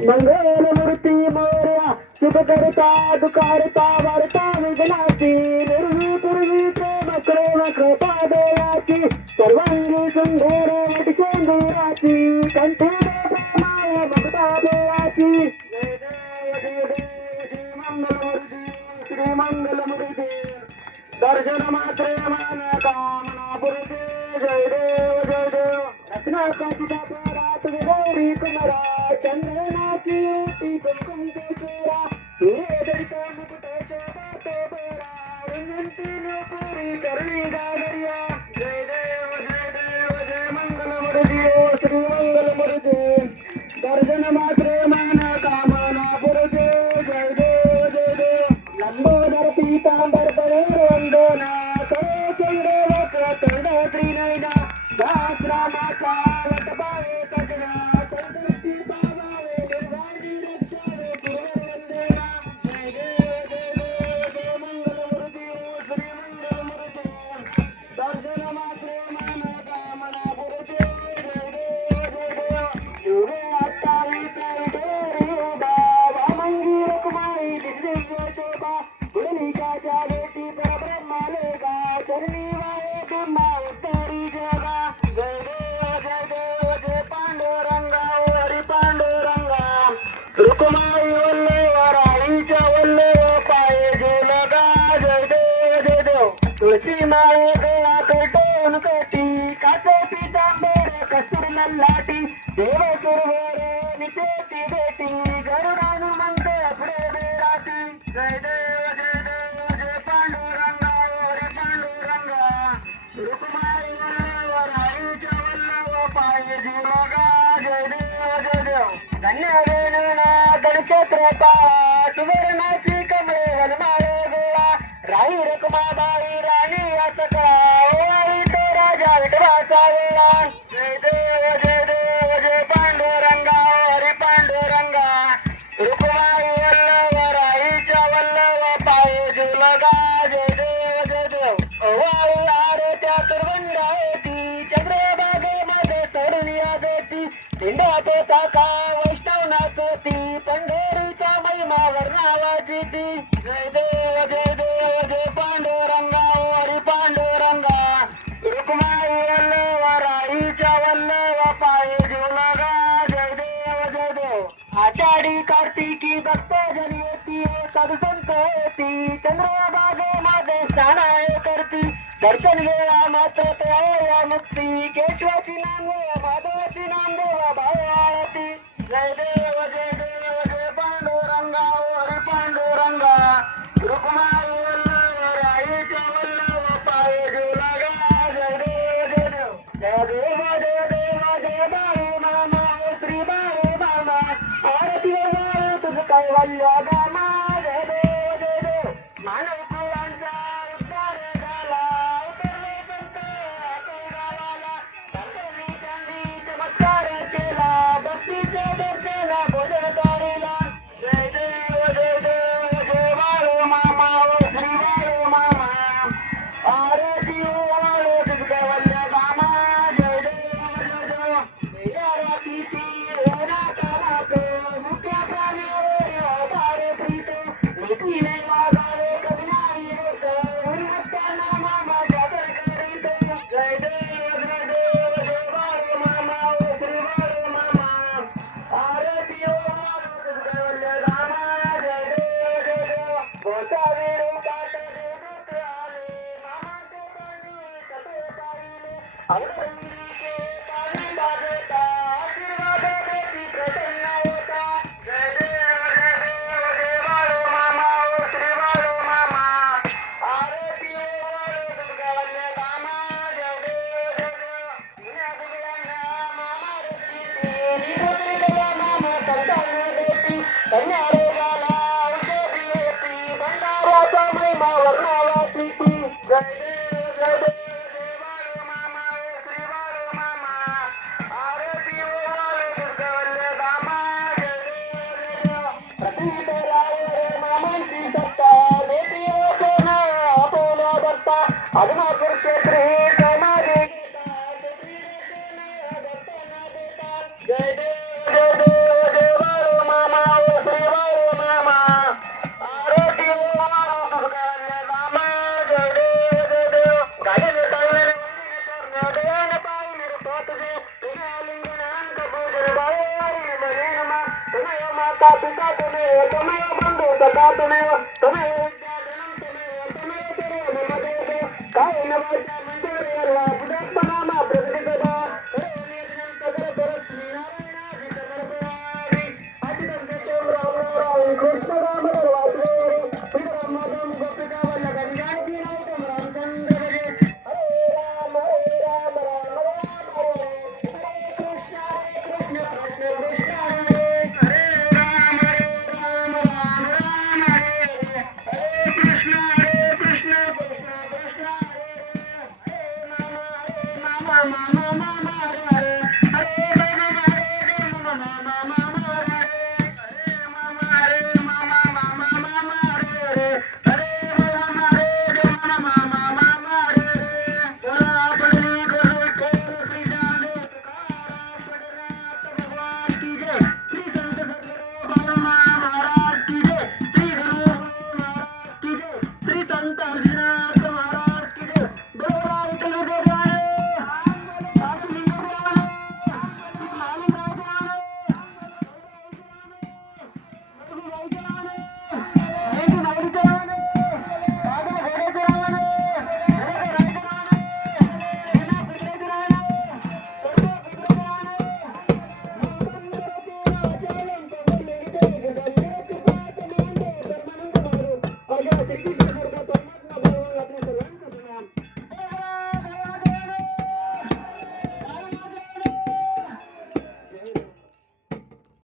मंगलमूर्ती मोरया शुभ करता दुकारता वार्ता विघ्नाची निर्वी पूर्वी प्रेम प्रेम कृपा देवाची सर्वांगी सुंदर वटचेंदुराची कंठी प्रेमाय ममता देवाची जय देव जय देव श्री मंगलमूर्ती श्री मंगलमूर्ती दर्शन मात्रे मन कामना पुरते जय देव जय देव रत्नाकाची परात गौरी कुमारा चंद्रनाची ती कुंकुमचे चेहरा सूर्योदयित मुकुट शोभातो बरा रंगंती पुरी करणी गागरिया जय देव जय मंगलमूर्ती ओ श्री मंगलमूर्ती दर्शन मात्रे मन कामना पुरते जय देव लंबोदर पीतांबर परे वंदना करे चंद्र वक्र तोंड त्रिनयना सहस्रामाचा वटपावे तगडा संतुष्टी पावावे निर्वाणी रक्षावे पूर्ववंदना जय देव जय मंगलमूर्ती ओ श्री मंगलमूर्ती दर्शन मात्रे मन कामना पुरते जय देव युगे 28 विठोरी उभा वामंगी रखमाई दिग्विजय शोभा गुडलिकाच्या बेटी परब्रह्माले गा चरणी वाये बिंबा उत्तरी जगा जय देव जय पांडुरंगा हरी पांडुरंगा रुक्माई वल्लव राणीच्या वल्लव पाये झुलगा जय देव तुळशी माळे गळा कटोन कटी काचे पितांबर कस्तुरी लल्लाटी देव सुरवर नितेती बेटी गरुडानुमंत पुढे बेराटी जय देव जय पांडुरंगा हरी पांडुरंगा रुक्माई वल्लव राणीच्या वल्लव पाये झुलगा जय देव धन्य वेणुना गणक्षेत्र काळा सुवर्णाची कमळे वनमाळे गोळा राई रखमाबाई राणी सकळा ओवाळी तो राजा विठवाचा वेळा जय देव जय पांडुरंगा हरी पांडुरंगा रुक्माई वल्लव राईच्या वल्लव पाये झुलगा जय देव ओवाळी आरत्या तुरवंगा होती चंद्रभागेमध्ये सोडून या देती दिंडा पोताका वैष्णव नाचती पंढरीच्या महिमा वर्णावाची ती जय देव पांडुरंगा हरी पांडुरंगा रुक्माई वल्लव राईच्या वल्लव पाये झुलगा जय देव आषाढी कार्तिकी भक्तजन येती साधू संत येती चंद्रभागेमध्ये स्नान करती दर्शन वेळा मात्र तया मुक्ती केशवाची नांदेव माधवाची नांदेव भाव आरती जय देव जय पांडुरंगा हरी पांडुरंगा रुक्माई वल्लव राईच्या वल्लव पाये झुलगा जय देव जय बाळू मामा श्री बाळू मामा आरती वाळू तुझ कैवल्य गामा जय देव मानव कुळांचा उद्धार झाला उतरले संत आपल्या गावाला संतांनी चांदी चमत्कार केला भक्तीचे दर्शन बोले तारीला जय बाळू मामा श्री बाळू मामा आरती वाळू तुझ कैवल्य गामा जय देव राती होना कामात मुख्य प्राणी अवतार प्रीत नीतीने वागावे कधी नाही होत उन्मत्ताना मामा जागर करीत जय देव बाळू मामा श्री बाळू मामा आरती वाळू तुझ कैवल्य गामा जय देव गोसावी काट देवत आले मामाचे पाणी कसे पाहिले औरंगीचे पाणी बाजता आशीर्वाद देती प्रसन्न होता जय देव बाळू मामा श्री बाळू मामा आरती वाळू तुझ कैवल्य गामा जय देव जुन्या बिगड्यांना मामा रक्षिती निरुद्रीला मामा संतान देती कन्या रोगाला औषधी होती भंडाऱ्याचा महिमा वर्णावाची ती जय देव बाळू मामा श्री बाळू मामा आरती वाळू तुझ कैवल्य गामा जय देव प्रतिपरावर मामांची सत्ता बेटी वचन आपोला दत्ता आदमापूर क्षेत्री समाधी घेता क्षेत्री रचना दत्तांना देता जय देव बाळू मामा त्वमेव त्वमेव विद्याधरं त्वमेव त्वमेव सर्वममदेव कायेन वाचा मन्त्रेण बुद्धत्वनामा प्रकृतितः करोम्यज्ञं सकल परस्मै नारायणादि समर्पयामि आदितं राम राम कृष्ण राम वासुदेव पितरं मातं गोपिका वल्लभं जानकी नायकं रामचन्द्र भजे हरे राम राम राम हरे कृष्ण कृष्ण कृष्ण हरे राम राम राम हरे कृष्ण कृष्ण कृष्ण हरे मामा हरे हरे मामा मामा हरे मामा हरे हरे मामा मामा हरे बोला बली गुरु श्री राम भगवान की जय श्री संत सद्गुरु बाबा महाराज की जय श्री गुरु महाराज की जय श्री संत अर्जुना